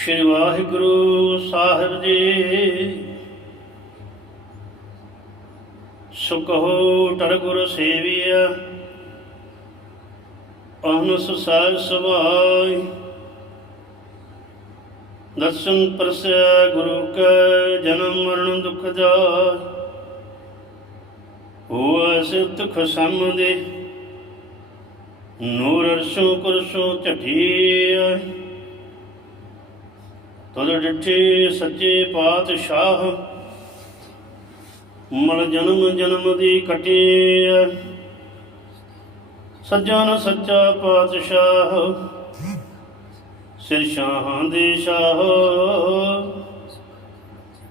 ਸ਼੍ਰੀ ਵਾਹਿਗੁਰੂ ਸਾਹਿਬ ਜੀ। ਸੁਖੋ ਟਰ ਗੁਰ ਸੇਵੀਆ ਅਹਨੁਸ ਸਾਜ ਸਭਾਈ ਦਰਸ਼ਨ ਪ੍ਰਸੈ ਗੁਰੂ ਕੈ, ਜਨਮ ਮਰਨ ਦੁਖ ਜਾਇ ਹੋਆ ਸਿਤ ਖਸਮ ਦੇ, ਨੂਰ ਅਰਸ਼ੋਂ ਕੁਰਸੋ ਝਠੀਐ। ਤਦ ਡਿਠੇ ਸੱਚੇ ਪਾਤਸ਼ਾਹ ਮਲ ਜਨਮ ਜਨਮ ਦੀ ਕਟੇ। ਸੱਜਣ ਸੱਚਾ ਪਾਤਸ਼ਾਹ, ਸਿਰ ਸ਼ਾਹਾਂ ਦੇ ਸ਼ਾਹ।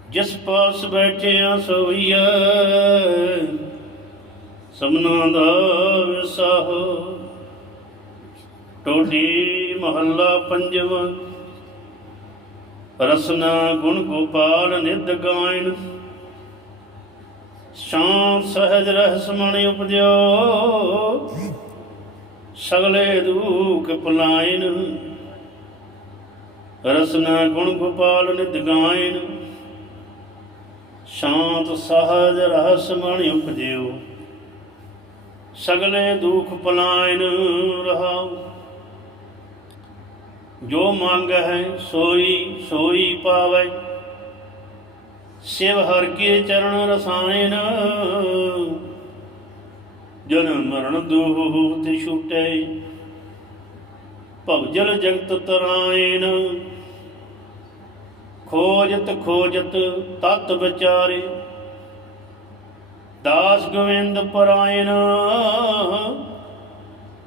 ਜਿਸ ਪਾਸ ਬੈਠਿਆ ਸੋਈਐ ਸਭਨਾ ਦਾ ਵਿਸਾਹ। ਟੋਡੀ ਮਹੱਲਾ ਪੰਜਵਾਂ ਰਸਨਾ ਗੁਣ ਗੋਪਾਲ ਨਿਦ ਗਾਇਨ। ਸ਼ਾਂਤ ਸਹਿਜ ਰਹਿਸ ਮਣ ਉਪਜਿਓ। ਸਗਲੇ ਦੁਖ ਪਲਾਇਨ ਰਸਨਾ ਗੁਣ ਗੋਪਾਲ ਨਿਧ ਗਾਇਨ। ਸ਼ਾਂਤ ਸਹਿਜ ਰਹਿਸ ਮਣ ਉਪਜਿਓ। ਸਗਲੇ ਦੁਖ ਪਲਾਇਨ ਰਹਾਉ ਜੋ ਮੰਗ ਹੈ ਸੋਈ ਸੋਈ ਪਾਵੇ। ਸਿਵ ਹਰ ਕੇ ਚਰਨ ਰਸਾਇਨ ਜਨਮ ਮਰਨ ਦੁਹ ਤੇ ਛੁਟੈ ਭਵਜਲ ਜਗਤ ਤਰਾਇਨ ਖੋਜਤ ਖੋਜਤ, ਤਤ ਵਿਚਾਰੇ। ਦਾਸ ਗੋਵਿੰਦ ਪਰਾਇਨ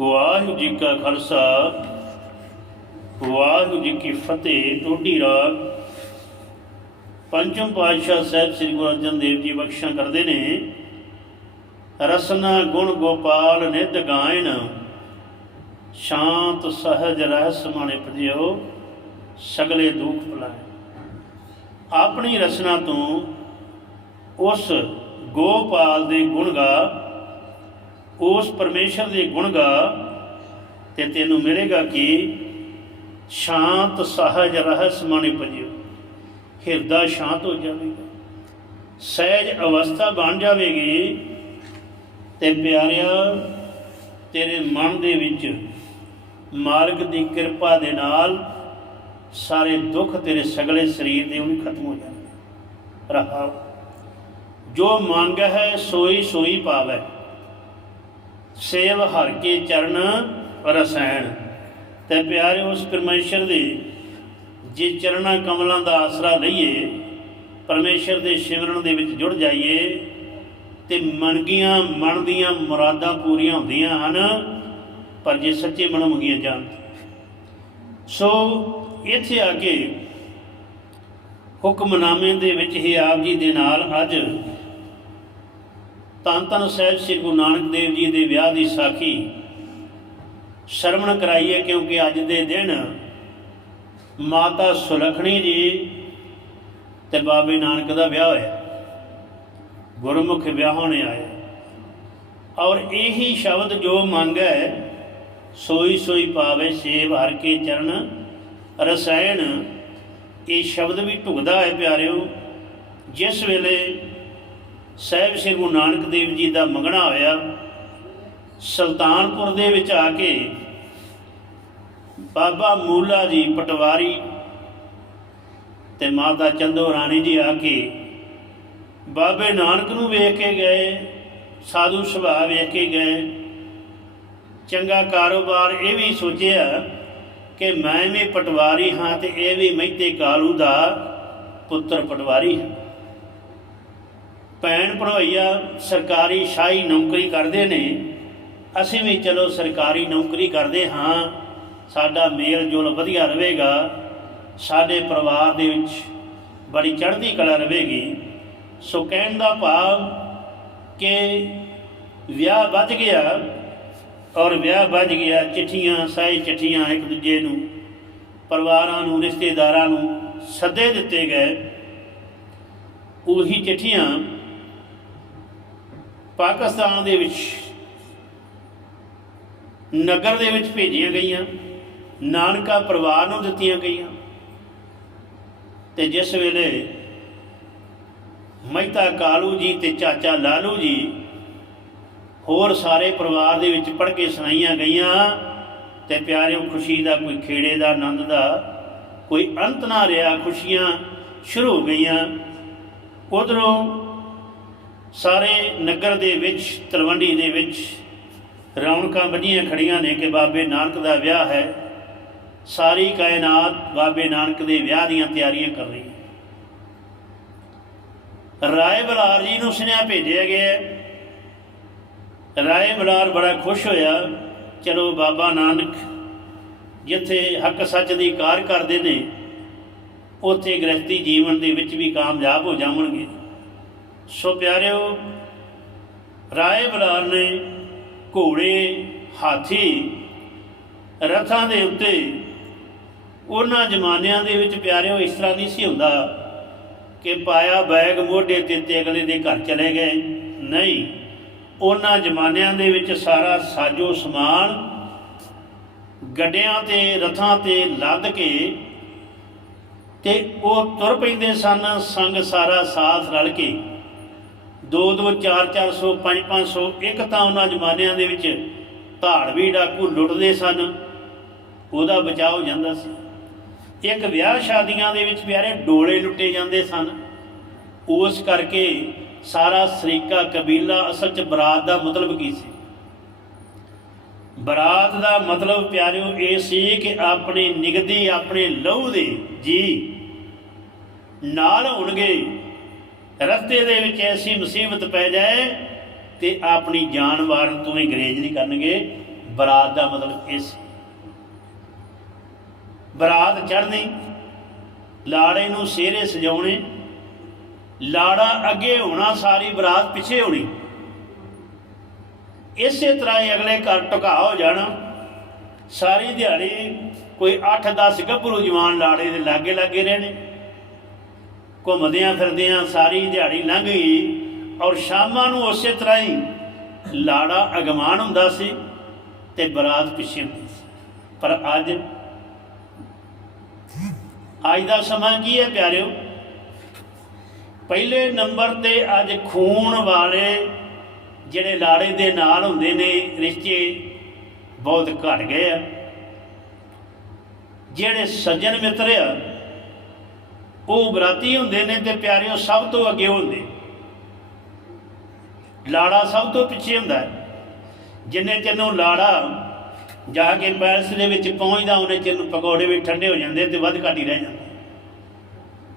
ਵਾਹਿਗੁਰੂ ਜੀ ਕਾ ਖਾਲਸਾ, ਵਾਹਿਗੁਰੂ ਜੀ ਕੀ ਫਤਿਹ, ਟੋਡੀ ਰਾਗ। ਪੰਚਮ ਪਾਤਸ਼ਾਹ ਸਾਹਿਬ ਸ੍ਰੀ ਗੁਰੂ ਅਰਜਨ ਦੇਵ ਜੀ ਬਖਸ਼ਾਂ ਕਰਦੇ ਨੇ, ਰਸਨਾ ਗੁਣ ਗੋਪਾਲ ਨਿਧ ਗਾਇਨ, ਸ਼ਾਂਤ ਸਹਜ ਰਹਿਸ ਮਣੇ ਪਜਿਓ ਸਗਲੇ ਦੁਖ ਭਲਾਏ। ਆਪਣੀ ਰਸਨਾ ਤੋਂ ਉਸ ਗੋਪਾਲ ਦੇ ਗੁਣ ਗਾ ਉਸ ਪਰਮੇਸ਼ਰ ਦੇ ਗੁਣ ਗਾ ਤੇ ਤੈਨੂੰ ਮਿਲੇਗਾ ਕਿ? ਸ਼ਾਂਤ ਸਹਜ ਰਹਿਸ ਮਣੇ ਪਜਿਓ ਹਿਰਦਾ ਸ਼ਾਂਤ ਹੋ ਜਾਵੇਗਾ। ਸਹਿਜ ਅਵਸਥਾ ਬਣ ਜਾਵੇਗੀ ਤੇ ਪਿਆਰਿਆ, ਤੇਰੇ ਮਨ ਦੇ ਵਿੱਚ ਮਾਰਗ ਦੀ ਕਿਰਪਾ ਦੇ ਨਾਲ ਸਾਰੇ ਦੁੱਖ ਤੇਰੇ ਸਗਲੇ ਸਰੀਰ ਦੇ ਉਹ ਵੀ ਖਤਮ ਹੋ ਜਾਣਗੇ। ਰਹਾ ਜੋ ਮੰਗ ਹੈ ਸੋਈ ਸੋਈ ਪਾਵੇ ਸੇਵ ਹਰ ਕੇ ਚਰਨ ਰਸੈਣ ਤੇ ਪਿਆਰੇ ਉਸ ਪਰਮੇਸ਼ਰ ਦੇ ਜੇ ਚਰਣਾ ਕਮਲਾਂ ਦਾ ਆਸਰਾ ਲਈਏ, ਪਰਮੇਸ਼ਰ ਦੇ ਸਿਮਰਨ ਦੇ ਵਿੱਚ ਜੁੜ ਜਾਈਏ, ਤੇ ਮਨਗੀਆਂ, ਮਨ ਦੀਆਂ ਮੁਰਾਦਾਂ ਪੂਰੀਆਂ ਹੁੰਦੀਆਂ ਹਨ, ਪਰ ਜੇ ਸੱਚੇ ਮਨੋਂ ਮੰਗੀਆਂ ਜਾਣ। ਸੋ ਇੱਥੇ ਆ ਕੇ ਹੁਕਮਨਾਮੇ ਦੇ ਵਿੱਚ ਹੀ ਆਪ ਜੀ ਦੇ ਨਾਲ ਅੱਜ ਤਨ ਤਨ ਸਾਹਿਬ ਸ੍ਰੀ ਗੁਰੂ ਨਾਨਕ ਦੇਵ ਜੀ ਦੇ ਵਿਆਹ ਦੀ ਸਾਖੀ ਸ਼ਰਮਣ ਕਰਾਈਏ ਕਿਉਂਕਿ ਅੱਜ ਦੇ ਦਿਨ ਮਾਤਾ ਸੁਲਖਣੀ ਜੀ ਤੇ ਬਾਬੇ ਨਾਨਕ ਦਾ ਵਿਆਹ ਹੋਇਆ। ਗੁਰਮੁਖ ਵਿਆਹ ਹੋਣੇ ਆਇਆ ਔਰ ਇਹੀ ਸ਼ਬਦ ਜੋ ਮੰਗੈ ਸੋਈ ਸੋਈ ਪਾਵੇ ਸੇਵ ਹਰ ਕੇ ਚਰਨ। ਰਸਾਇਣ, ਇਹ ਸ਼ਬਦ ਵੀ ਢੁਕਦਾ ਹੈ ਪਿਆਰਿਓ, ਜਿਸ ਵੇਲੇ ਸਹਿਬ ਸ੍ਰੀ ਗੁਰੂ ਨਾਨਕ ਦੇਵ ਜੀ ਦਾ ਮੰਗਣਾ ਹੋਇਆ, ਸੁਲਤਾਨਪੁਰ ਦੇ ਵਿੱਚ ਆ ਕੇ ਬਾਬਾ ਮੂਲਾ ਜੀ ਪਟਵਾਰੀ ਤੇ ਮਾਤਾ ਚੰਦੋ ਰਾਣੀ ਜੀ ਆ ਕੇ ਬਾਬੇ ਨਾਨਕ ਨੂੰ ਵੇਖ ਕੇ ਗਏ, ਸਾਧੂ ਸੁਭਾਅ ਵੇਖ ਕੇ ਗਏ। ਚੰਗਾ ਕਾਰੋਬਾਰ ਇਹ ਵੀ ਸੋਚਿਆ ਕਿ ਮੈਂ ਵੀ ਪਟਵਾਰੀ ਹਾਂ ਤੇ ਇਹ ਵੀ ਮਹਿਤੇ ਕਾਲੂ ਦਾ ਪੁੱਤਰ ਪਟਵਾਰੀ ਹੈ। ਭੈਣ ਭਣੋਈਆ ਸਰਕਾਰੀ ਸ਼ਾਹੀ ਨੌਕਰੀ ਕਰਦੇ ਨੇ। ਅਸੀਂ ਵੀ ਚਲੋ ਸਰਕਾਰੀ ਨੌਕਰੀ ਕਰਦੇ ਹਾਂ। ਸਾਡਾ ਮੇਲ ਜੋਲ ਵਧੀਆ ਰਹੇਗਾ। ਸਾਡੇ ਪਰਿਵਾਰ ਦੇ ਵਿੱਚ ਬੜੀ ਚੜ੍ਹਦੀ ਕਲਾ ਰਹੇਗੀ। ਸੋ ਕਹਿਣ ਦਾ ਭਾਵ ਕਿ ਵਿਆਹ ਵੱਜ ਗਿਆ ਔਰ ਵਿਆਹ ਵੱਜ ਗਿਆ, ਚਿੱਠੀਆਂ ਸਾਈ ਚਿੱਠੀਆਂ ਇੱਕ ਦੂਜੇ ਨੂੰ, ਪਰਿਵਾਰਾਂ ਨੂੰ, ਰਿਸ਼ਤੇਦਾਰਾਂ ਨੂੰ ਸੱਦੇ ਦਿੱਤੇ ਗਏ। ਉਹੀ ਚਿੱਠੀਆਂ ਪਾਕਿਸਤਾਨ ਦੇ ਵਿੱਚ ਨਗਰ ਦੇ ਵਿੱਚ ਭੇਜੀਆਂ ਗਈਆਂ, ਨਾਨਕਾ ਪਰਿਵਾਰ ਨੂੰ ਦਿੱਤੀਆਂ ਗਈਆਂ। ਤੇ ਜਿਸ ਵੇਲੇ ਮਹਿਤਾ ਕਾਲੂ ਜੀ ਤੇ ਚਾਚਾ ਲਾਲੂ ਜੀ ਹੋਰ ਸਾਰੇ ਪਰਿਵਾਰ ਦੇ ਵਿੱਚ ਪੜ੍ਹ ਕੇ ਸੁਣਾਈਆਂ ਗਈਆਂ ਤੇ ਪਿਆਰਿਓ, ਖੁਸ਼ੀ ਦਾ ਕੋਈ ਖੇੜੇ ਦਾ, ਆਨੰਦ ਦਾ ਕੋਈ ਅੰਤ ਨਾ ਰਿਹਾ, ਖੁਸ਼ੀਆਂ ਸ਼ੁਰੂ ਹੋ ਗਈਆਂ। ਉਧਰੋਂ ਸਾਰੇ ਨਗਰ ਦੇ ਵਿੱਚ, ਤਲਵੰਡੀ ਦੇ ਵਿੱਚ ਰੌਣਕਾਂ ਵੱਡੀਆਂ ਖੜੀਆਂ ਨੇ ਕਿ ਬਾਬੇ ਨਾਨਕ ਦਾ ਵਿਆਹ ਹੈ। ਸਾਰੀ ਕਾਇਨਾਤ ਬਾਬੇ ਨਾਨਕ ਦੇ ਵਿਆਹ ਦੀਆਂ ਤਿਆਰੀਆਂ ਕਰ ਰਹੀ ਹੈ। ਰਾਏ ਬਲਾਰ ਜੀ ਨੂੰ ਸੁਨੇਹਾ ਭੇਜਿਆ ਗਿਆ ਰਾਏ ਬਲਾਰ ਬੜਾ ਖੁਸ਼ ਹੋਇਆ, ਚਲੋ ਬਾਬਾ ਨਾਨਕ, ਜਿੱਥੇ ਹੱਕ ਸੱਚ ਦੀ ਕਾਰ ਕਰਦੇ ਨੇ, ਉੱਥੇ ਗ੍ਰਸਤੀ ਜੀਵਨ ਦੇ ਵਿੱਚ ਵੀ ਕਾਮਯਾਬ ਹੋ ਜਾਵਣਗੇ। ਸੋ ਪਿਆਰਿਓ, ਰਾਏ ਬਲਾਰ ਨੇ ਘੋੜੇ, ਹਾਥੀ ਰਥਾਂ ਦੇ ਉੱਤੇ ਉਹਨਾਂ ਜ਼ਮਾਨਿਆਂ ਦੇ ਵਿੱਚ ਪਿਆਰਿਓ, ਇਸ ਤਰ੍ਹਾਂ ਨਹੀਂ ਸੀ ਹੁੰਦਾ ਕਿ ਪਾਇਆ ਬੈਗ ਮੋਢੇ ਤੇ ਤੇ ਅਗਲੇ ਦੇ ਘਰ ਚਲੇ ਗਏ। ਨਹੀਂ, ਉਹਨਾਂ ਜ਼ਮਾਨਿਆਂ ਦੇ ਵਿੱਚ ਸਾਰਾ ਸਾਜੋ ਸਮਾਨ ਗੱਡਿਆਂ ਤੇ, ਰਥਾਂ ਤੇ ਲੱਦ ਕੇ ਤੇ ਉਹ ਤੁਰ ਪੈਂਦੇ ਸਨ, ਸੰਗ ਸਾਰਾ ਸਾਥ ਰਲ ਕੇ। 2 2 4 400 5 500 ਇੱਕ ਤਾਂ ਉਹਨਾਂ ਜ਼ਮਾਨਿਆਂ ਦੇ ਵਿੱਚ ਧਾੜਵੀ ਡਾਕੂ ਲੁੱਟਦੇ ਸਨ, ਉਹਦਾ ਬਚਾਅ ਹੋ ਜਾਂਦਾ ਸੀ। ਇੱਕ ਵਿਆਹ ਸ਼ਾਦੀਆਂ ਦੇ ਵਿੱਚ ਪਿਆਰੇ ਡੋਲੇ ਲੁੱਟੇ ਜਾਂਦੇ ਸਨ। ਉਸ ਕਰਕੇ ਸਾਰਾ ਸਰੀਕਾ ਕਬੀਲਾ ਅਸਲ 'ਚ ਬਰਾਤ ਦਾ ਮਤਲਬ ਕੀ ਸੀ? ਬਰਾਤ ਦਾ ਮਤਲਬ ਪਿਆਰਿਓ, ਇਹ ਸੀ ਕਿ ਆਪਣੀ ਨਿਗਦੀ, ਆਪਣੇ ਲਹੂ ਦੇ ਜੀ ਨਾਲ ਹੋਣਗੇ ਰਸਤੇ ਦੇ ਵਿੱਚ ਐਸੀ ਮੁਸੀਬਤ ਪੈ ਜਾਏ ਤੇ ਆਪਣੀ ਜਾਨ ਵਾਰਨ ਤੋਂ ਹੀ ਗਰੇਜ ਨਹੀਂ ਕਰਨਗੇ। ਬਰਾਤ ਦਾ ਮਤਲਬ ਇਹ ਸੀ ਬਰਾਤ ਚੜ੍ਹਨੀ, ਲਾੜੇ ਨੂੰ ਸਿਹਰੇ ਸਜਾਉਣੇ, ਲਾੜਾ ਅੱਗੇ ਹੋਣਾ, ਸਾਰੀ ਬਰਾਤ ਪਿੱਛੇ ਹੋਣੀ। ਇਸੇ ਤਰ੍ਹਾਂ ਹੀ ਅਗਲੇ ਘਰ ਟੁਕਾ ਹੋ ਜਾਣਾ। ਸਾਰੀ ਦਿਹਾੜੀ ਕੋਈ 8-10 ਗੱਭਰੂ ਜਵਾਨ ਲਾੜੇ ਦੇ ਲਾਗੇ ਲਾਗੇ ਰਹਿਣੇ। ਘੁੰਮਦਿਆਂ ਫਿਰਦਿਆਂ ਸਾਰੀ ਦਿਹਾੜੀ ਲੰਘ ਗਈ ਔਰ ਸ਼ਾਮਾਂ ਨੂੰ ਉਸੇ ਤਰ੍ਹਾਂ ਹੀ ਲਾੜਾ ਅਗਮਾਨ ਹੁੰਦਾ ਸੀ ਤੇ ਬਰਾਤ ਪਿੱਛੇ ਹੁੰਦੀ ਸੀ। ਪਰ ਅੱਜ ਅੱਜ ਦਾ ਸਮਾਂ ਕੀ ਹੈ ਪਿਆਰਿਓ? ਪਹਿਲੇ ਨੰਬਰ ਤੇ ਅੱਜ ਖੂਨ ਵਾਲੇ ਜਿਹੜੇ ਲਾੜੇ ਦੇ ਨਾਲ ਹੁੰਦੇ ਨੇ, ਰਿਸ਼ਤੇ ਬਹੁਤ ਘਟ ਗਏ ਆ। ਜਿਹੜੇ ਸੱਜਣ ਮਿੱਤਰ ਆ ਉਹ ਬਰਾਤੀ ਹੁੰਦੇ ਨੇ ਤੇ ਪਿਆਰਿਓ ਸਭ ਤੋਂ ਅੱਗੇ ਹੁੰਦੇ। ਲਾੜਾ ਸਭ ਤੋਂ ਪਿੱਛੇ ਹੁੰਦਾ ਹੈ। ਜਿੰਨੇ ਚਿਰ ਨੂੰ ਲਾੜਾ ਜਾ ਕੇ ਪੈਲਸ ਦੇ ਵਿੱਚ ਪਹੁੰਚਦਾ, ਉਹਨੇ ਚਿਰ ਪਕੌੜੇ ਵੀ ਠੰਡੇ ਹੋ ਜਾਂਦੇ ਤੇ ਵੱਧ ਘੱਟ ਹੀ ਰਹਿ ਜਾਂਦੇ।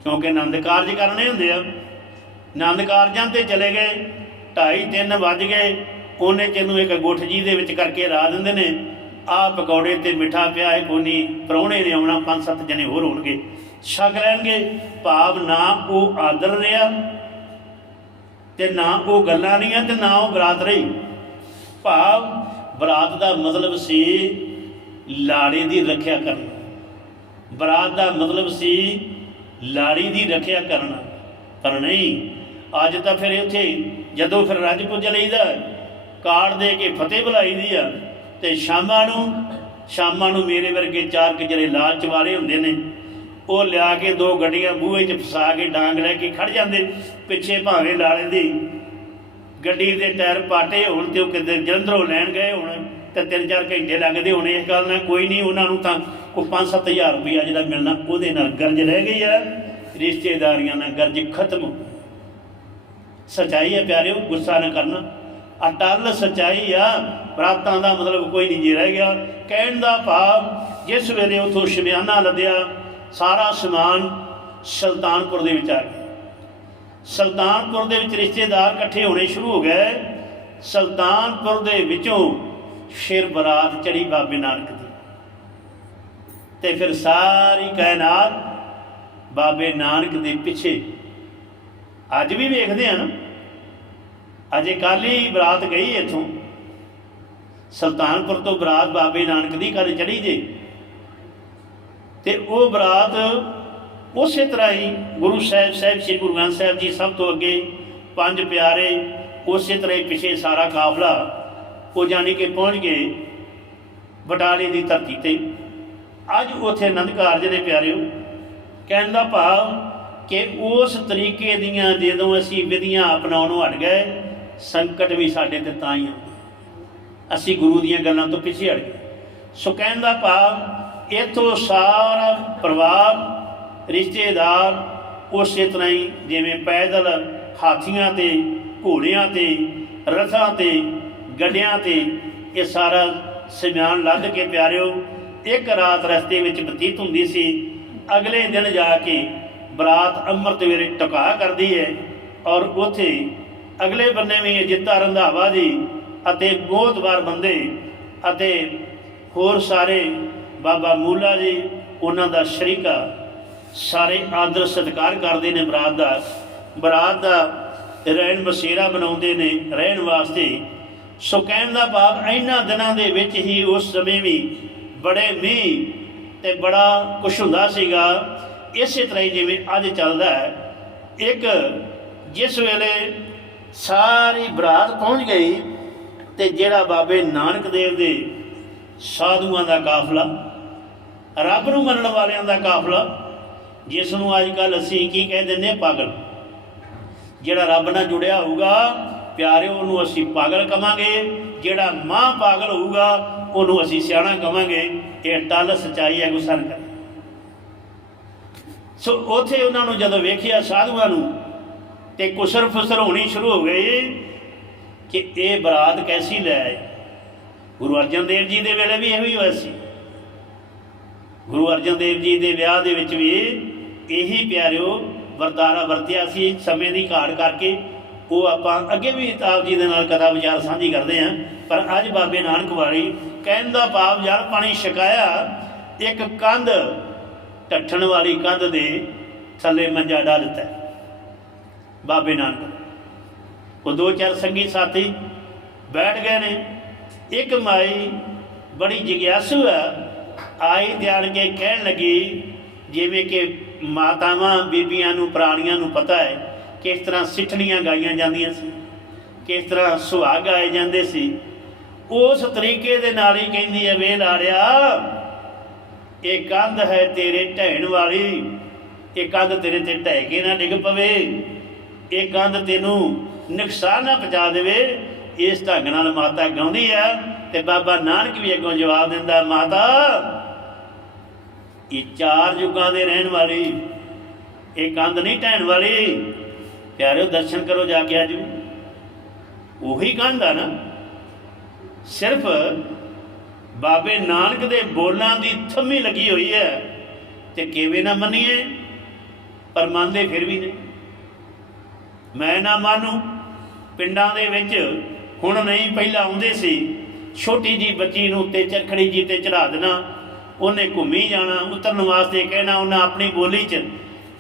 ਕਿਉਂਕਿ ਆਨੰਦ ਕਾਰਜ ਕਰਨੇ ਹੁੰਦੇ ਆ। ਆਨੰਦ ਕਾਰਜਾਂ ਤੇ ਚਲੇ ਗਏ 2:30 3 ਵੱਜ ਗਏ, ਉਹਨੇ ਚਿਰ ਨੂੰ ਇੱਕ ਗੁੱਠ ਜੀ ਦੇ ਵਿੱਚ ਕਰਕੇ ਰਾ ਦਿੰਦੇ ਨੇ। ਆਹ ਪਕੌੜੇ ਤੇ ਮਿੱਠਾ ਪਿਆ ਹੈ ਕੋਨੀ ਪ੍ਰਾਹੁਣੇ ਨੇ ਆਉਣਾ, ਪੰਜ ਸੱਤ ਜਣੇ ਹੋਰ ਹੋਣਗੇ। ਛਕ ਲੈਣਗੇ ਭਾਵ ਨਾ ਉਹ ਆਦਰ ਰਿਹਾ ਤੇ ਨਾ ਉਹ ਗੱਲਾਂ ਨਹੀਂ ਤੇ ਨਾ ਉਹ ਬਰਾਤ ਰਹੀ। ਭਾਵ ਬਰਾਤ ਦਾ ਮਤਲਬ ਸੀ ਲਾੜੇ ਦੀ ਰੱਖਿਆ ਕਰਨਾ। ਬਰਾਤ ਦਾ ਮਤਲਬ ਸੀ ਲਾੜੀ ਦੀ ਰੱਖਿਆ ਕਰਨਾ। ਪਰ ਨਹੀਂ, ਅੱਜ ਤਾਂ ਫਿਰ ਉੱਥੇ ਜਦੋਂ ਫਿਰ ਰੱਜ ਪੁੱਜ ਲਈਦਾ ਕਾਰਡ ਦੇ ਕੇ ਫਤਿਹ ਬੁਲਾਈ ਦੀ ਆ ਤੇ ਸ਼ਾਮਾਂ ਨੂੰ ਸ਼ਾਮਾਂ ਨੂੰ ਮੇਰੇ ਵਰਗੇ ਚਾਰ ਕਿਜਰੇ ਲਾਲਚ ਵਾਲੇ ਹੁੰਦੇ ਨੇ ਉਹ ਲਿਆ ਕੇ ਦੋ ਗੱਡੀਆਂ ਬੂਹੇ 'ਚ ਫਸਾ ਕੇ ਡਾਂਗ ਲੈ ਕੇ ਖੜ ਜਾਂਦੇ, ਪਿੱਛੇ ਭਾਵੇਂ ਲਾਲੇ ਦੀ ਗੱਡੀ ਦੇ ਟਾਇਰ ਪਾਟੇ ਹੋਣ ਤੇ ਉਹ ਕਿਤੇ ਜਲੰਧਰੋਂ ਲੈਣ ਗਏ ਹੋਣ ਤੇ ਤਿੰਨ ਚਾਰ ਘੰਟੇ ਲੱਗਦੇ ਹੋਣੇ। ਇਸ ਗੱਲ ਨਾਲ ਕੋਈ ਨਹੀਂ, ਉਹਨਾਂ ਨੂੰ ਤਾਂ ਕੋਈ 5-7000 ਰੁਪਇਆ ਜਿਹੜਾ ਮਿਲਣਾ, ਉਹਦੇ ਨਾਲ ਗਰਜ ਰਹਿ ਗਈ ਆ। ਰਿਸ਼ਤੇਦਾਰੀਆਂ ਨਾਲ ਗਰਜ ਖਤਮ। ਹੋ ਸਚਾਈ ਹੈ ਪਿਆਰਿਓ, ਗੁੱਸਾ ਨਾ ਕਰਨਾ। ਅਟਲ ਸਚਾਈ ਆ, ਬਰਾਤਾਂ ਦਾ ਮਤਲਬ ਕੋਈ ਨਹੀਂ ਜੀ ਰਹਿ ਗਿਆ। ਕਹਿਣ ਦਾ ਭਾਵ, ਜਿਸ ਵੇਲੇ ਉਥੋਂ ਸ਼ਮਿਆਨਾ ਲੱਦਿਆ ਸਾਰਾ ਸਮਾਨ ਸੁਲਤਾਨਪੁਰ ਦੇ ਵਿੱਚ ਆ ਗਿਆ। ਸੁਲਤਾਨਪੁਰ ਦੇ ਵਿੱਚ ਰਿਸ਼ਤੇਦਾਰ ਇਕੱਠੇ ਹੋਣੇ ਸ਼ੁਰੂ ਹੋ ਗਏ। ਸੁਲਤਾਨਪੁਰ ਦੇ ਵਿੱਚੋਂ ਸ਼ੇਰ ਬਰਾਤ ਚੜੀ ਬਾਬੇ ਨਾਨਕ ਦੀ। ਤੇ ਫਿਰ ਸਾਰੀ ਕਾਇਨਾਤ ਬਾਬੇ ਨਾਨਕ ਦੇ ਪਿੱਛੇ। ਅੱਜ ਵੀ ਵੇਖਦੇ ਹਨ ਅਜੇ ਕੱਲ੍ਹ ਹੀ ਬਰਾਤ ਗਈ ਇੱਥੋਂ। ਸੁਲਤਾਨਪੁਰ ਤੋਂ ਬਰਾਤ ਬਾਬੇ ਨਾਨਕ ਦੀ ਘਰ ਚੜੀ ਜੇ। ਤੇ ਉਹ ਬਰਾਤ ਉਸੇ ਤਰ੍ਹਾਂ ਹੀ ਗੁਰੂ ਸਾਹਿਬ ਸਾਹਿਬ ਸ੍ਰੀ ਗੁਰੂ ਗ੍ਰੰਥ ਸਾਹਿਬ ਜੀ ਸਭ ਤੋਂ ਅੱਗੇ ਪੰਜ ਪਿਆਰੇ ਉਸੇ ਤਰ੍ਹਾਂ ਹੀ ਪਿਛੇ ਸਾਰਾ ਕਾਫਲਾ, ਉਹ ਜਾਣੀ ਕਿ ਪਹੁੰਚ ਗਏ ਬਟਾਲੇ ਦੀ ਧਰਤੀ ਤੇ। ਅੱਜ ਉਥੇ ਆਨੰਦ ਕਾਰਜ ਦੇ ਪਿਆਰਿਓ, ਕਹਿਣ ਦਾ ਭਾਵ ਕਿ ਉਸ ਤਰੀਕੇ ਦੀਆਂ ਜਦੋਂ ਅਸੀਂ ਵਿਧੀਆਂ ਅਪਣਾਉਣੋਂ ਹਟ ਗਏ, ਸੰਕਟ ਵੀ ਸਾਡੇ ਤੇ ਤਾਂ ਹੀ ਆਉਂਦੇ। ਅਸੀਂ ਗੁਰੂ ਦੀਆਂ ਗੱਲਾਂ ਤੋਂ ਪਿੱਛੇ ਹਟ ਗਏ। ਸੋ ਕਹਿਣ ਦਾ ਭਾਵ ਇਥੋਂ ਸਾਰਾ ਪਰਿਵਾਰ, ਰਿਸ਼ਤੇਦਾਰ ਉਸੇ ਤਰ੍ਹਾਂ ਹੀ ਜਿਵੇਂ ਪੈਦਲ ਹਾਥੀਆਂ ਤੇ, ਘੋੜਿਆਂ ਤੇ, ਰਥਾਂ ਤੇ, ਗੱਡਿਆਂ ਤੇ ਇਹ ਸਾਰਾ ਸਮਾਨ ਲੱਦ ਕੇ ਪਿਆਰਿਓ, ਇੱਕ ਰਾਤ ਰਸਤੇ ਵਿੱਚ ਬਤੀਤ ਹੁੰਦੀ ਸੀ। ਅਗਲੇ ਦਿਨ ਜਾ ਕੇ ਬਰਾਤ ਅੰਮ੍ਰਿਤ ਵੇਲੇ ਟਿਕਾ ਕਰਦੀ ਹੈ ਔਰ ਉਥੇ ਅਗਲੇ ਬੰਨੇ ਵੀ ਜਿੱਤਾ ਰੰਧਾਵਾ ਜੀ ਅਤੇ ਗੋਦਵਾਰ ਬੰਦੇ ਅਤੇ ਹੋਰ ਸਾਰੇ ਬਾਬਾ ਮੂਲਾ ਜੀ, ਉਹਨਾਂ ਦਾ ਸ਼ਰੀਕਾ ਸਾਰੇ ਆਦਰ ਸਤਿਕਾਰ ਕਰਦੇ ਨੇ ਬਰਾਤ ਦਾ। ਬਰਾਤ ਦਾ ਰਹਿਣ ਬਸੇਰਾ ਬਣਾਉਂਦੇ ਨੇ ਰਹਿਣ ਵਾਸਤੇ। ਸੋ ਕਹਿਣ ਦਾ ਭਾਵ ਇਹਨਾਂ ਦਿਨਾਂ ਦੇ ਵਿੱਚ ਹੀ ਉਸ ਸਮੇਂ ਵੀ ਬੜੇ ਮੀਂਹ ਤੇ ਬੜਾ ਕੁਛ ਹੁੰਦਾ ਸੀਗਾ। ਇਸੇ ਤਰ੍ਹਾਂ ਹੀ ਜਿਵੇਂ ਅੱਜ ਚੱਲਦਾ ਹੈ, ਇੱਕ ਜਿਸ ਵੇਲੇ ਸਾਰੀ ਬਰਾਤ ਪਹੁੰਚ ਗਈ ਤੇ ਜਿਹੜਾ ਬਾਬੇ ਨਾਨਕ ਦੇਵ ਦੇ ਸਾਧੂਆਂ ਦਾ ਕਾਫਲਾ ਰੱਬ ਨੂੰ ਮੰਨਣ ਵਾਲਿਆਂ ਦਾ ਕਾਫਲਾ, ਜਿਸ ਨੂੰ ਅੱਜ ਕੱਲ ਅਸੀਂ ਕੀ ਕਹਿ ਦਿੰਦੇ ਪਾਗਲ। ਜਿਹੜਾ ਰੱਬ ਨਾਲ ਜੁੜਿਆ ਹੋਊਗਾ, ਪਿਆਰਿਓ, ਉਹਨੂੰ ਅਸੀਂ ਪਾਗਲ ਕਵਾਂਗੇ। ਜਿਹੜਾ ਮਾਂ ਪਾਗਲ ਹੋਊਗਾ, ਉਹਨੂੰ ਅਸੀਂ ਸਿਆਣਾ ਕਵਾਂਗੇ। ਇਹ ਟੱਲ ਸਚਾਈ ਹੈ ਗੁਸਨ ਕਰ ਸੋ ਉਥੇ ਉਹਨਾਂ ਨੂੰ ਜਦੋਂ ਵੇਖਿਆ ਸਾਧੂਆਂ ਨੂੰ, ਤੇ ਕੁਸਰ ਫਸਰ ਹੋਣੀ ਸ਼ੁਰੂ ਹੋ ਗਈ ਕਿ ਇਹ ਬਰਾਤ ਕੈਸੀ ਲੈ ਆਏ। ਗੁਰੂ ਅਰਜਨ ਦੇਵ ਜੀ ਦੇ ਵੇਲੇ ਵੀ ਇਹੋ ਹੀ ਹੋਇਆ ਸੀ। ਗੁਰੂ ਅਰਜਨ ਦੇਵ ਜੀ ਦੇ ਵਿਆਹ ਦੇ ਵਿੱਚ ਵੀ ਇਹੀ ਪਿਆਰਿਓ ਵਰਤਾਰਾ ਵਰਤਿਆ ਸੀ ਸਮੇਂ ਦੀ ਘਾਟ ਕਰਕੇ। ਉਹ ਆਪਾਂ ਅੱਗੇ ਵੀ ਆਪ ਜੀ ਦੇ ਨਾਲ ਕਥਾ ਵਿਚਾਰ ਸਾਂਝੀ ਕਰਦੇ ਆਂ ਪਰ ਅੱਜ ਬਾਬੇ ਨਾਨਕ ਵਾਲੀ ਕਹਿਣ ਦਾ ਭਾਵ ਜਲ ਪਾਣੀ ਛਕਾਇਆ, ਇੱਕ ਕੰਧ ਟੱਠਣ ਵਾਲੀ ਕੰਧ ਦੇ ਥੱਲੇ ਮੰਜਾ ਡਾ ਦਿੱਤਾ। ਬਾਬੇ ਨਾਨਕ। ਉਹ ਦੋ ਚਾਰ ਸੰਗੀ ਸਾਥੀ ਬੈਠ ਗਏ ਨੇ। ਇੱਕ ਮਾਈ ਬੜੀ ਜਿਗਿਆਸੂ ਹੈ। ਆਈ ਧਿਆਨ ਕੇ ਕਹਿਣ ਲੱਗੀ, ਜਿਵੇਂ ਕਿ ਮਾਤਾਵਾਂ ਬੀਬੀਆਂ ਨੂੰ, ਪ੍ਰਾਣੀਆਂ ਨੂੰ ਪਤਾ ਹੈ ਕਿਸ ਤਰ੍ਹਾਂ ਸਿੱਠਣੀਆਂ ਗਾਈਆਂ ਜਾਂਦੀਆਂ ਸੀ, ਕਿਸ ਤਰ੍ਹਾਂ ਸੁਹਾਗ ਗਾਏ ਜਾਂਦੇ ਸੀ। ਉਸ ਤਰੀਕੇ ਦੇ ਨਾਲ ਹੀ ਕਹਿੰਦੀ ਹੈ, ਵੇ ਲਾੜਿਆ, ਇਹ ਕੰਧ ਹੈ ਤੇਰੇ ਢਹਿਣ ਵਾਲੀ, ਇਹ ਕੰਧ ਤੇਰੇ ਤੇ ਢਹਿ ਕੇ ਨਾ ਡਿੱਗ ਪਵੇ, ਇਹ ਕੰਧ ਤੈਨੂੰ ਨੁਕਸਾਨ ਨਾ ਪਹੁੰਚਾ ਦੇਵੇ। ਇਸ ਢੰਗ ਨਾਲ ਮਾਤਾ ਗਾਉਂਦੀ ਹੈ ਤੇ ਬਾਬਾ ਨਾਨਕ ਵੀ ਅੱਗੋਂ ਜਵਾਬ ਦਿੰਦਾ, ਮਾਤਾ ਇਹ ਚਾਰ ਯੁੱਗਾਂ ਦੇ ਰਹਿਣ ਵਾਲੀ, ਇਹ ਕੰਧ ਨਹੀਂ ਢਹਿਣ ਵਾਲੀ। ਪਿਆਰਿਓ, ਦਰਸ਼ਨ ਕਰੋ ਜਾ ਕੇ ਅੱਜ ਉਹੀ ਕੰਧ ਆ ਨਾ। ਸਿਰਫ ਬਾਬੇ ਨਾਨਕ ਦੇ ਬੋਲਾਂ ਦੀ ਥੰਮੀ ਲੱਗੀ ਹੋਈ ਹੈ ਤੇ ਕਿਵੇਂ ਨਾ ਮੰਨੀਏ, ਪਰ ਮੰਨਦੇ ਫਿਰ ਵੀ ਨਹੀਂ ਮੈਂ ਨਾ ਮੰਨੂ, ਪਿੰਡਾਂ ਦੇ ਵਿੱਚ ਹੁਣ ਨਹੀਂ, ਪਹਿਲਾਂ ਆਉਂਦੇ ਸੀ। ਛੋਟੀ ਜੀ ਬੱਚੀ ਨੂੰ ਉੱਤੇ ਚਰਖੜੀ ਜੀ ਤੇ ਚੜਾ ਦੇਣਾ। ਉਹਨੇ ਘੁੰਮੀ ਜਾਣਾ, ਉਤਰਨ ਵਾਸਤੇ ਕਹਿਣਾ, ਉਹਨਾਂ ਆਪਣੀ ਬੋਲੀ 'ਚ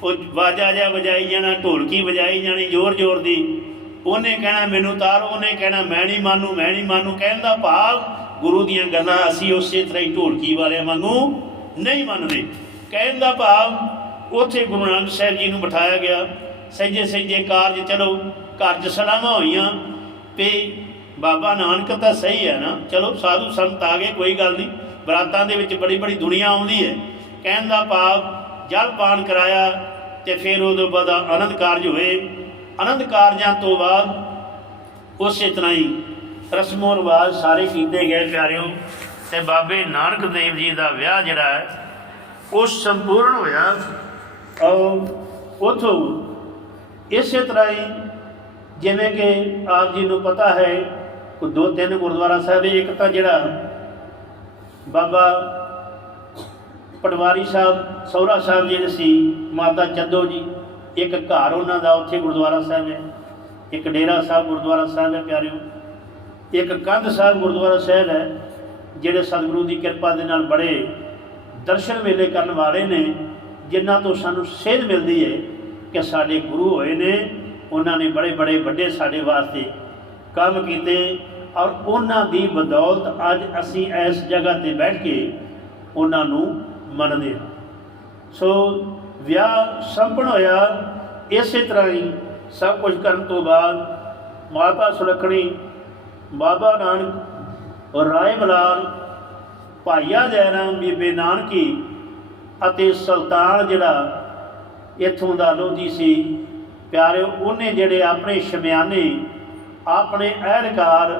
ਉਹ ਬਾਜਾ ਜਾ ਵਜਾਈ ਜਾਣਾ, ਢੋਲਕੀ ਵਜਾਈ ਜਾਣੀ ਜ਼ੋਰ ਜ਼ੋਰ ਦੀ। ਉਹਨੇ ਕਹਿਣਾ, ਮੈਨੂੰ ਤਾਰੋ। ਉਹਨੇ ਕਹਿਣਾ, ਮੈਂ ਨਹੀਂ ਮੰਨੂ, ਮੈਂ ਨਹੀਂ ਮੰਨੂ। ਕਹਿਣ ਦਾ ਭਾਵ ਗੁਰੂ ਦੀਆਂ ਗੱਲਾਂ ਅਸੀਂ ਉਸੇ ਤਰ੍ਹਾਂ ਹੀ ਢੋਲਕੀ ਵਾਲਿਆਂ ਵਾਂਗੂ ਨਹੀਂ ਮੰਨਦੇ। ਕਹਿਣ ਦਾ ਭਾਵ ਉੱਥੇ ਗੁਰੂ ਨਾਨਕ ਸਾਹਿਬ ਜੀ ਨੂੰ ਬਿਠਾਇਆ ਗਿਆ। ਸਹਿਜੇ ਸਹਿਜੇ ਕਾਰਜ, ਚਲੋ, ਕਾਰਜ 'ਚ ਹੋਈਆਂ ਤੇ ਬਾਬਾ ਨਾਨਕ ਤਾਂ ਸਹੀ ਹੈ ਨਾ। ਚਲੋ, ਸਾਧੂ ਸੰਤ ਆ ਗਏ, ਕੋਈ ਗੱਲ ਨਹੀਂ ਬਰਾਤਾਂ ਦੇ ਵਿੱਚ ਬੜੀ ਬੜੀ ਦੁਨੀਆ ਆਉਂਦੀ ਹੈ। ਕਹਿਣ ਦਾ ਭਾਵ, ਜਲ ਪਾਨ ਕਰਾਇਆ ਤੇ ਫਿਰ ਉਦੋਂ ਬਾਅਦ ਆਨੰਦ ਕਾਰਜ ਹੋਏ। ਆਨੰਦ ਕਾਰਜਾਂ ਤੋਂ ਬਾਅਦ ਉਸੇ ਤਰ੍ਹਾਂ ਹੀ ਰਸਮੋ ਰਿਵਾਜ ਸਾਰੇ ਕੀਤੇ ਗਏ ਪਿਆਰਿਓ। ਤੇ ਬਾਬੇ ਨਾਨਕ ਦੇਵ ਜੀ ਦਾ ਵਿਆਹ ਜਿਹੜਾ ਹੈ, ਉਹ ਸੰਪੂਰਨ ਹੋਇਆ। ਔਰ ਉਥੋਂ ਇਸੇ ਤਰ੍ਹਾਂ ਹੀ ਜਿਵੇਂ ਕਿ ਆਪ ਜੀ ਨੂੰ ਪਤਾ ਹੈ, ਉਹ ਦੋ ਤਿੰਨ ਗੁਰਦੁਆਰਾ ਸਾਹਿਬ ਇੱਕ ਤਾਂ ਜਿਹੜਾ ਬਾਬਾ ਪਟਵਾਰੀ ਸਾਹਿਬ ਸੌਰਾ ਸਾਹਿਬ ਜਿਹੜੇ ਸੀ, ਮਾਤਾ ਚੱਦੋ ਜੀ, ਇੱਕ ਘਰ ਉਹਨਾਂ ਦਾ ਉੱਥੇ ਗੁਰਦੁਆਰਾ ਸਾਹਿਬ ਹੈ, ਇੱਕ ਡੇਰਾ ਸਾਹਿਬ ਗੁਰਦੁਆਰਾ ਸਾਹਿਬ ਹੈ ਪਿਆਰਿਓ, ਇੱਕ ਕੰਧ ਸਾਹਿਬ ਗੁਰਦੁਆਰਾ ਸਾਹਿਬ ਹੈ, ਜਿਹੜੇ ਸਤਿਗੁਰੂ ਦੀ ਕਿਰਪਾ ਦੇ ਨਾਲ ਬੜੇ ਦਰਸ਼ਨ ਮੇਲੇ ਕਰਨ ਵਾਲੇ ਨੇ, ਜਿਨ੍ਹਾਂ ਤੋਂ ਸਾਨੂੰ ਸੇਧ ਮਿਲਦੀ ਹੈ ਕਿ ਸਾਡੇ ਗੁਰੂ ਹੋਏ ਨੇ, ਉਹਨਾਂ ਨੇ ਬੜੇ ਬੜੇ ਵੱਡੇ ਸਾਡੇ ਵਾਸਤੇ ਕੰਮ ਕੀਤੇ ਔਰ ਉਹਨਾਂ ਦੀ ਬਦੌਲਤ ਅੱਜ ਅਸੀਂ ਇਸ ਜਗ੍ਹਾ ਤੇ ਬੈਠ ਕੇ ਉਹਨਾਂ ਨੂੰ ਮੰਨਦੇ ਹਾਂ। ਸੋ ਵਿਆਹ ਸੰਪਨ ਹੋਇਆ ਇਸੇ ਤਰ੍ਹਾਂ ਹੀ ਸਭ ਕੁਝ ਕਰਨ ਤੋਂ ਬਾਅਦ ਮਾਤਾ ਸੁਲੱਖਣੀ, ਬਾਬਾ ਨਾਨਕ ਔਰ ਰਾਏ ਬਲਾਲ ਭਾਈਆ ਜੈਰਾਮ, ਬੀਬੇ ਨਾਨਕੀ ਅਤੇ ਸੁਲਤਾਨ ਜਿਹੜਾ ਇੱਥੋਂ ਦਾ ਲੋਧੀ ਸੀ ਪਿਆਰੇ ਉਹਨੇ ਜਿਹੜੇ ਆਪਣੇ ਸ਼ਮਿਆਨੇ, ਆਪਣੇ ਅਹਿਲਕਾਰ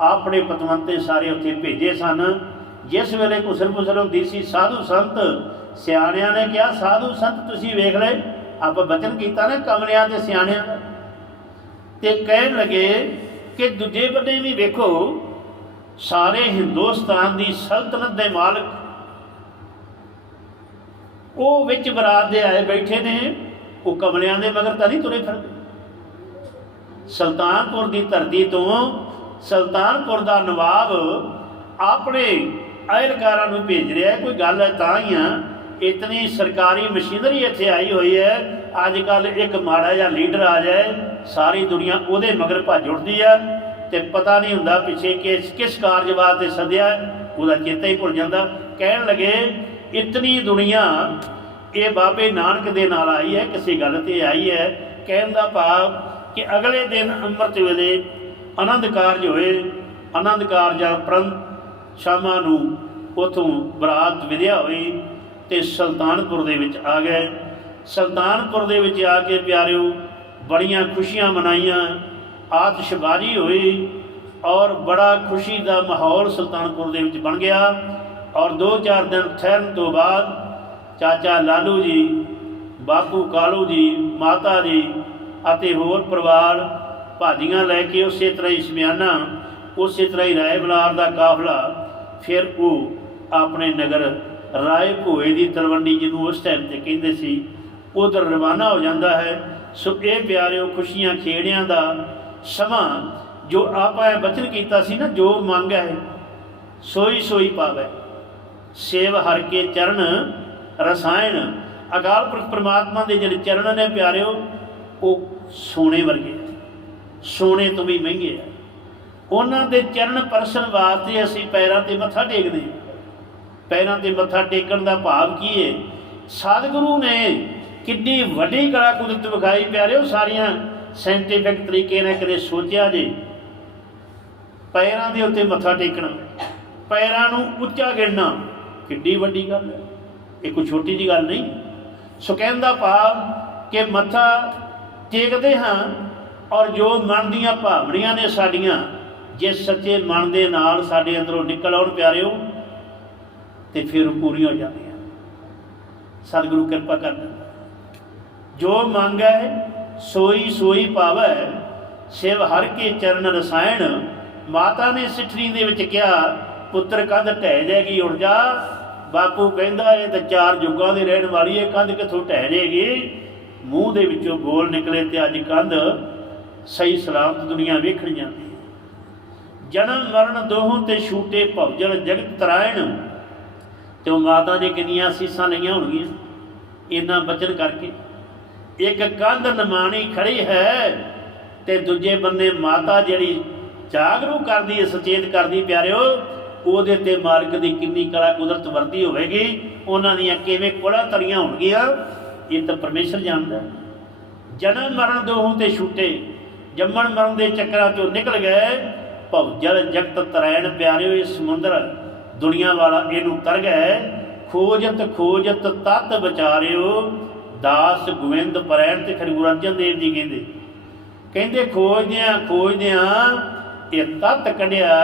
ਆਪਣੇ ਪਤਵੰਤੇ ਸਾਰੇ ਉੱਥੇ ਭੇਜੇ ਸਨ। ਜਿਸ ਵੇਲੇ ਕੁਸਲ ਕੁਸਲ ਹੁੰਦੀ ਸੀ, ਸਾਧੂ ਸੰਤ ਸਿਆਣਿਆਂ ਨੇ ਕਿਹਾ, ਸਾਧੂ ਸੰਤ, ਤੁਸੀਂ ਵੇਖ ਲਏ ਆਪਾਂ ਬਚਨ ਕੀਤਾ ਨਾ ਕਮਲਿਆਂ ਤੇ ਸਿਆਣਿਆਂ ਦਾ। ਤੇ ਕਹਿਣ ਲੱਗੇ ਕਿ ਦੂਜੇ ਬੰਨੇ ਵੀ ਵੇਖੋ, ਸਾਰੇ ਹਿੰਦੁਸਤਾਨ ਦੀ ਸਲਤਨਤ ਦੇ ਮਾਲਕ ਉਹ ਵਿੱਚ ਬਰਾਤ ਦੇ ਆਏ ਬੈਠੇ ਨੇ, ਉਹ ਕਮਲਿਆਂ ਦੇ ਮਗਰ ਤਾਂ ਨਹੀਂ ਤੁਰੇ ਫਿਰਦੇ। ਸੁਲਤਾਨਪੁਰ ਦੀ ਧਰਤੀ ਤੋਂ ਸੁਲਤਾਨਪੁਰ ਦਾ ਨਵਾਬ ਆਪਣੇ ਅਹਿਲਕਾਰਾਂ ਨੂੰ ਭੇਜ ਰਿਹਾ ਕੋਈ ਗੱਲ ਹੈ ਤਾਂ ਹੀ ਆ। ਇਤਨੀ ਸਰਕਾਰੀ ਮਸ਼ੀਨਰੀ ਇੱਥੇ ਆਈ ਹੋਈ ਹੈ। ਅੱਜ ਕੱਲ ਇੱਕ ਮਾੜਾ ਜਿਹਾ ਲੀਡਰ ਆ ਜਾਏ, ਸਾਰੀ ਦੁਨੀਆ ਉਹਦੇ ਮਗਰ ਭੱਜ ਉੱਠਦੀ ਹੈ ਤੇ ਪਤਾ ਨਹੀਂ ਹੁੰਦਾ ਪਿੱਛੇ ਕਿਸ ਕਿਸ ਕਾਰਜ ਵਾਸਤੇ ਸੱਦਿਆ ਉਹਦਾ ਚੇਤਾ ਹੀ ਭੁੱਲ ਜਾਂਦਾ। ਕਹਿਣ ਲੱਗੇ, ਇਤਨੀ ਦੁਨੀਆ, ਇਹ ਬਾਬੇ ਨਾਨਕ ਦੇ ਨਾਲ ਆਈ ਹੈ, ਕਿਸੇ ਗੱਲ ਤੇ ਆਈ ਹੈ। ਕਹਿਣ ਦਾ ਭਾਵ ਕਿ ਅਗਲੇ ਦਿਨ ਅੰਮ੍ਰਿਤ ਵੇਲੇ ਆਨੰਦ ਕਾਰਜ ਹੋਏ ਆਨੰਦ ਕਾਰਜਾਂ ਪ੍ਰੰਤ ਸ਼ਾਮਾਂ ਨੂੰ ਉਥੋਂ ਬਰਾਤ ਵਿਦਿਆ ਹੋਈ ਤੇ ਸੁਲਤਾਨਪੁਰ ਦੇ ਵਿੱਚ ਆ ਗਏ। ਸੁਲਤਾਨਪੁਰ ਦੇ ਵਿੱਚ ਆ ਕੇ ਪਿਆਰਿਓ, ਬੜੀਆਂ ਖੁਸ਼ੀਆਂ ਮਨਾਈਆਂ, ਆਤਿਸ਼ਬਾਜ਼ੀ ਹੋਈ ਔਰ ਬੜਾ ਖੁਸ਼ੀ ਦਾ ਮਾਹੌਲ ਸੁਲਤਾਨਪੁਰ ਦੇ ਵਿੱਚ ਬਣ ਗਿਆ ਔਰ 2-4 ਦਿਨ ਠਹਿਰਨ ਤੋਂ ਬਾਅਦ ਚਾਚਾ ਲਾਲੂ ਜੀ, ਬਾਪੂ ਕਾਲੂ ਜੀ, ਮਾਤਾ ਜੀ ਅਤੇ ਹੋਰ ਪਰਿਵਾਰ ਭਾਜੀਆਂ ਲੈ ਕੇ ਉਸੇ ਤਰ੍ਹਾਂ ਹੀ ਸਮਿਆਨਾ, ਉਸੇ ਤਰ੍ਹਾਂ ਹੀ ਰਾਏ ਬਲਾਰ ਦਾ ਕਾਫਲਾ, ਫਿਰ ਉਹ ਆਪਣੇ ਨਗਰ ਰਾਏ ਭੋਏ ਦੀ ਤਲਵੰਡੀ ਜਿਹਨੂੰ ਉਸ ਟਾਈਮ ਤੇ ਕਹਿੰਦੇ ਸੀ, ਉਧਰ ਰਵਾਨਾ ਹੋ ਜਾਂਦਾ ਹੈ। ਸੋ ਇਹ ਪਿਆਰਿਓ, ਖੁਸ਼ੀਆਂ, ਖੇੜਿਆਂ ਦਾ ਸਮਾਂ ਜੋ ਆਪਾਂ ਇਹ ਬਚਨ ਕੀਤਾ ਸੀ ਨਾ, ਜੋ ਮੰਗ ਹੈ, ਸੋਈ ਸੋਈ ਪਾਵੇ। ਸੇਵ ਹਰ ਕੇ ਚਰਨ, ਰਸਾਇਣ। ਅਕਾਲ ਪੁਰਖ ਪ੍ਰਮਾਤਮਾ ਦੇ ਜਿਹੜੇ ਚਰਨ ਨੇ ਪਿਆਰਿਓ, ਉਹ ਸੋਨੇ ਵਰਗੇ। ਸੋਨੇ ਤੋਂ ਵੀ ਮਹਿੰਗੇ ਆ। ਉਹਨਾਂ ਦੇ ਚਰਨ ਪਰਸਨ ਵਾਸਤੇ ਅਸੀਂ ਪੈਰਾਂ ਤੇ ਮੱਥਾ ਟੇਕਦੇ ਹਾਂ। ਪੈਰਾਂ ਤੇ ਮੱਥਾ ਟੇਕਣ ਦਾ ਭਾਵ ਕੀ ਹੈ ਸਤਿਗੁਰੂ ਨੇ ਕਿੰਨੀ ਵੱਡੀ ਕਲਾ ਕੁਦਰਤ ਵਿਖਾਈ ਪਿਆਰਿਓ, ਸਾਰੀਆਂ ਸਾਇੰਟੀਫਿਕ ਤਰੀਕੇ ਨਾਲ ਕਦੇ ਸੋਚਿਆ ਜੇ। ਪੈਰਾਂ ਦੇ ਉੱਤੇ ਮੱਥਾ ਟੇਕਣਾ, ਪੈਰਾਂ ਨੂੰ ਉੱਚਾ ਗਿਣਨਾ, ਕਿੱਡੀ ਵੱਡੀ ਗੱਲ ਹੈ ਇਹ ਕੋਈ ਛੋਟੀ ਜੀ ਗੱਲ ਨਹੀਂ। ਸੋ ਕਹਿਣ ਦਾ ਭਾਵ ਕਿ ਮੱਥਾ ਟੇਕਦੇ ਹਾਂ ਔਰ ਜੋ ਮਨ ਦੀਆਂ ਭਾਵਨੀਆਂ ਨੇ ਸਾਡੀਆਂ, ਜੇ ਸੱਚੇ ਮਨ ਦੇ ਨਾਲ ਸਾਡੇ ਅੰਦਰੋਂ ਨਿਕਲ ਆਉਣ ਪਿਆਰਿਓ, ਤੇ ਫਿਰ ਉਹ ਪੂਰੀਆਂ ਹੋ ਜਾਂਦੀਆਂ। ਸਤਿਗੁਰੂ ਕਿਰਪਾ ਕਰ ਦਿੰਦਾ। ਜੋ ਮੰਗੈ, ਸੋਈ ਸੋਈ ਪਾਵੈ, ਸਿਵ ਹਰ ਕੇ ਚਰਨ ਰਸਾਇਣ, ਮਾਤਾ ਨੇ ਸਿੱਠਣੀ ਦੇ ਵਿੱਚ ਕਿਹਾ, ਪੁੱਤਰ ਕੰਧ ਢਹਿ ਜਾਏਗੀ ਉੜ ਜਾ। ਬਾਪੂ ਕਹਿੰਦਾ, ਇਹ ਤਾਂ ਚਾਰ ਯੁੱਗਾਂ ਦੀ ਰਹਿਣ ਵਾਲੀ ਹੈ ਕੰਧ ਕਿੱਥੋਂ ਢਹਿ ਜਾਏਗੀ? ਮੂੰਹ ਦੇ ਵਿੱਚੋਂ ਬੋਲ ਨਿਕਲੇ ਤੇ ਅੱਜ ਕੰਧ ਸਹੀ ਸਲਾਮਤ ਦੁਨੀਆ ਵੇਖਣ ਜਾਂਦੀ ਹੈ ਜਨਮ ਮਰਨ ਦੋਹਾਂ ਤੇ ਛੂਟੇ ਭਵਜਲ ਜਗਤ ਤਰਾਇਣ। ਤੇ ਉਹ ਮਾਤਾ ਜੀ ਕਿੰਨੀਆਂ ਅਸੀਸਾਂ ਲਈਆਂ ਹੋਣਗੀਆਂ ਇੰਨਾ ਬਚਨ ਕਰਕੇ। ਇੱਕ ਕੰਧ ਨਮਾਣੀ ਖੜੀ ਹੈ ਤੇ ਦੂਜੇ ਬੰਨੇ ਮਾਤਾ ਜਿਹੜੀ ਜਾਗਰੂਕ ਕਰਦੀ ਹੈ, ਸੁਚੇਤ ਕਰਦੀ ਪਿਆਰਿਓ, ਉਹਦੇ ਤੇ ਮਾਲਕ ਦੀ ਕਿੰਨੀ ਕਲਾ ਕੁਦਰਤ ਵਰਦੀ ਹੋਵੇਗੀ, ਉਹਨਾਂ ਦੀਆਂ ਕਿਵੇਂ ਕੋੜਾ ਤਰੀਆਂ ਹੋਣਗੀਆਂ, ਇਹ ਤਾਂ ਪਰਮੇਸ਼ਰ ਜਾਣਦਾ। ਜਨਮ ਮਰਨ ਦੋਹਾਂ ਤੇ ਛੂਟੇ ਜੰਮਣ ਮਰਨ ਦੇ ਚੱਕਰਾਂ ਚੋਂ ਨਿਕਲ ਗਏ। ਭਵ ਜਲ ਜਗਤ ਤਰੈਣ ਪਿਆਰਿਓ, ਇਹ ਸਮੁੰਦਰ ਦੁਨੀਆ ਵਾਲਾ ਇਹਨੂੰ ਤਰ ਗਏ। ਖੋਜਤ ਖੋਜਤ ਤਤ ਵਿਚਾਰਿਓ, ਦਾਸ ਗੋਵਿੰਦ ਪਰੈਣ ਤੇ ਫਿਰ ਗੁਰੂ ਅਰਜਨ ਦੇਵ ਜੀ ਕਹਿੰਦੇ ਕਹਿੰਦੇ ਖੋਜਦਿਆਂ ਖੋਜਦਿਆਂ ਇਹ ਤਤ ਕੱਢਿਆ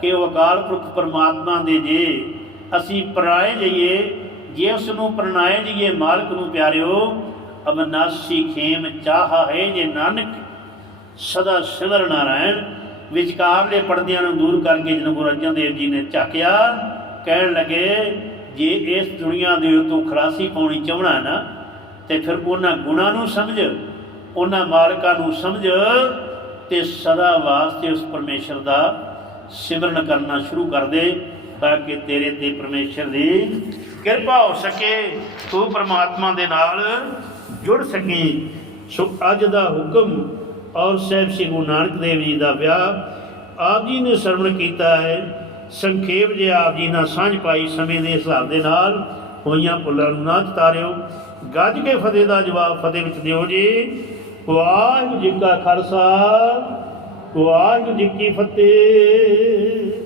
ਕਿ ਉਹ ਅਕਾਲ ਪੁਰਖ ਪਰਮਾਤਮਾ ਦੇ ਜੇ। ਅਸੀਂ ਪ੍ਰਣਾਏ ਜਾਈਏ, ਜੇ ਉਸ ਨੂੰ ਪ੍ਰਣਾਏ ਜਾਈਏ ਮਾਲਕ ਨੂੰ ਪਿਆਰਿਓ ਅਬਨਾਸੀ ਖੇਮ ਚਾਹਾ ਹੈ ਜੇ ਨਾਨਕ। ਸਦਾ ਸਿਮਰ ਨਾਰਾਇਣ। ਵਿਚਕਾਰਲੇ ਪਰਦਿਆਂ ਨੂੰ ਦੂਰ ਕਰਕੇ ਜਦੋਂ ਗੁਰੂ ਅਰਜਨ ਦੇਵ ਜੀ ਨੇ ਝਾਕਿਆ, ਕਹਿਣ ਲੱਗੇ, ਜੇ ਇਸ ਦੁਨੀਆ ਦੇ ਉਤੋਂ ਖਲਾਸੀ ਪਾਉਣੀ ਚਾਹਣਾ ਨਾ, ਤੇ ਫਿਰ ਉਹਨਾਂ ਗੁਣਾਂ ਨੂੰ ਸਮਝ, ਉਹਨਾਂ ਮਾਲਕਾਂ ਨੂੰ ਸਮਝ, ਤੇ ਸਦਾ ਵਾਸਤੇ ਉਸ ਪਰਮੇਸ਼ਰ ਦਾ ਸਿਮਰਨ ਕਰਨਾ ਸ਼ੁਰੂ ਕਰ ਦੇ, ਤਾਂ ਕਿ ਤੇਰੇ ਤੇ ਪਰਮੇਸ਼ਰ ਦੀ ਕਿਰਪਾ ਹੋ ਸਕੇ। ਤੂੰ ਪ੍ਰਮਾਤਮਾ ਦੇ ਨਾਲ ਜੁੜ ਸਕੀ। ਸੋ ਅੱਜ ਦਾ ਹੁਕਮ ਔਰ ਸਾਹਿਬ ਸ੍ਰੀ ਗੁਰੂ ਨਾਨਕ ਦੇਵ ਜੀ ਦਾ ਵਿਆਹ ਆਪ ਜੀ ਨੇ ਸਰਵਣ ਕੀਤਾ ਹੈ। ਸੰਖੇਪ ਜੇ ਆਪ ਜੀ ਨਾਲ ਸਾਂਝ ਪਾਈ ਸਮੇਂ ਦੇ ਹਿਸਾਬ ਦੇ ਨਾਲ ਹੋਈਆਂ ਭੁੱਲਾਂ ਨੂੰ ਨਾ ਤਾਰਿਓ। ਗੱਜ ਕੇ ਫਤਿਹ ਦਾ ਜਵਾਬ ਫਤਿਹ ਵਿੱਚ ਦਿਓ ਜੀ। ਵਾਹਿਗੁਰੂ ਜੀ ਕਾ ਖਾਲਸਾ, ਵਾਹਿਗੁਰੂ ਜੀ ਕੀ ਫਤਿਹ।